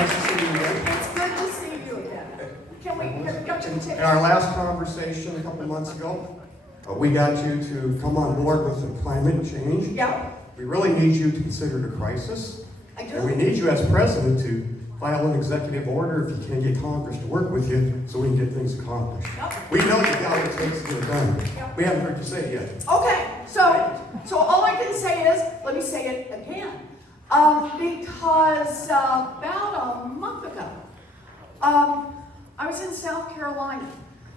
Nice to see you again. It's good to see you again. Can we got you to In our last conversation a couple months ago, we got you to come on board with the climate change. Yeah, We really need you to consider it a crisis. I And we do. need you as president to file an executive order if you can get Congress to work with you so we can get things accomplished. Yep. We know you got what it takes to get it done. Yep. We haven't heard you say it yet. Okay, so all I can say is, let me say it again. Because about a month ago, I was in South Carolina.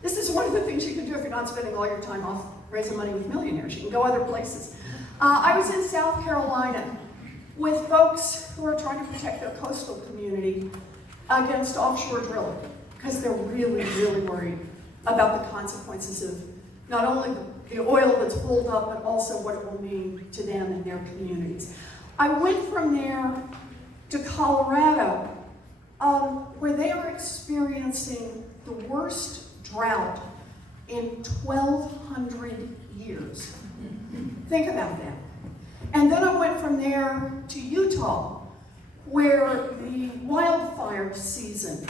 This is one of the things you can do if you're not spending all your time off raising money with millionaires. You can go other places. I was in South Carolina with folks who are trying to protect their coastal community against offshore drilling because they're really, really worried about the consequences of not only the oil that's pulled up, but also what it will mean to them and their communities. I went from there to Colorado, where they are experiencing the worst drought in 1,200 years. Think about that. And then I went from there to Utah, where the wildfire season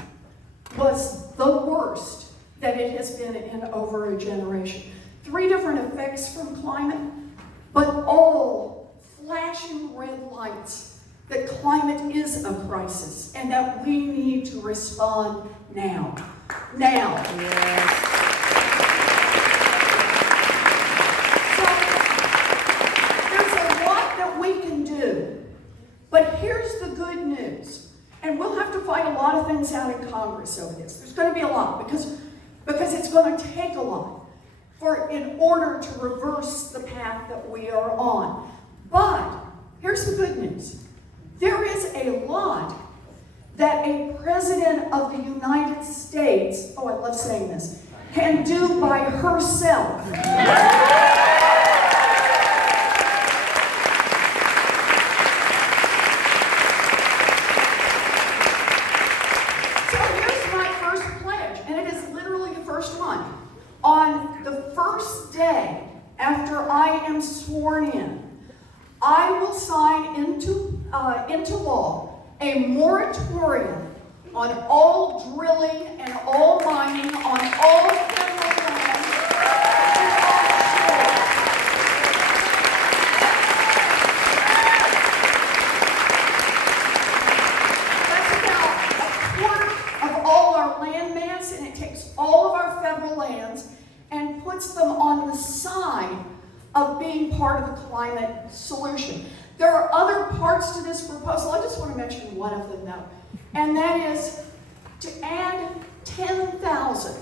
was the worst that it has been in over a generation. 3 different effects from climate, but all flashing red lights that climate is a crisis and that we need to respond now. Now. Yes. But here's the good news, and we'll have to fight a lot of things out in Congress over this. There's going to be a lot because it's going to take a lot in order to reverse the path that we are on. But here's the good news. There is a lot that a president of the United States, oh, I love saying this, can do by herself. On the first day after I am sworn in, I will sign into law a moratorium on all drilling and all mining on all federal land. That's about a quarter of all our land mass, and it takes all of our federal lands and puts them on the side of being part of the climate solution. There are other parts to this proposal. I just want to mention one of them though, and that is to add 10,000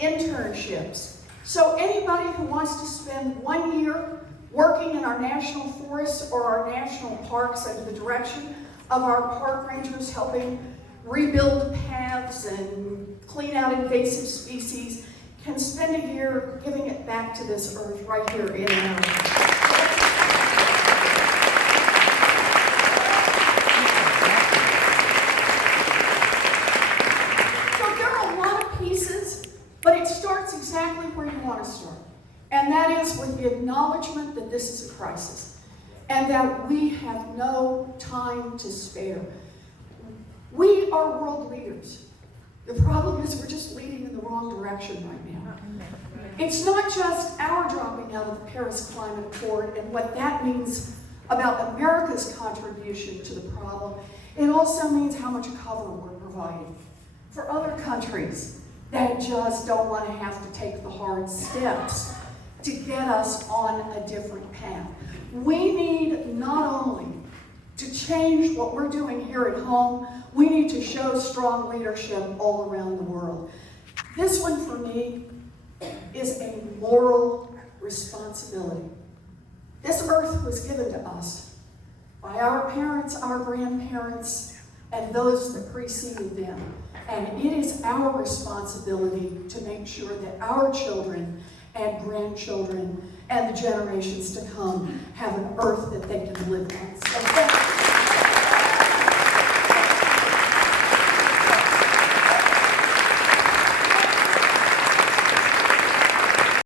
internships. So anybody who wants to spend 1 year working in our national forests or our national parks under the direction of our park rangers helping rebuild paths and clean out invasive species can spend a year giving it back to this earth right here in America. So there are a lot of pieces, but it starts exactly where you want to start. And that is with the acknowledgement that this is a crisis and that we have no time to spare. We are world leaders. The problem is we're just leading in the wrong direction right now. It's not just our dropping out of the Paris Climate Accord and what that means about America's contribution to the problem. It also means how much cover we're providing for other countries that just don't want to have to take the hard steps to get us on a different path. We need not only to change what we're doing here at home, we need to show strong leadership all around the world. This one for me is a moral responsibility. This earth was given to us by our parents, our grandparents, and those that preceded them. And it is our responsibility to make sure that our children and grandchildren and the generations to come have an earth that they can live on. So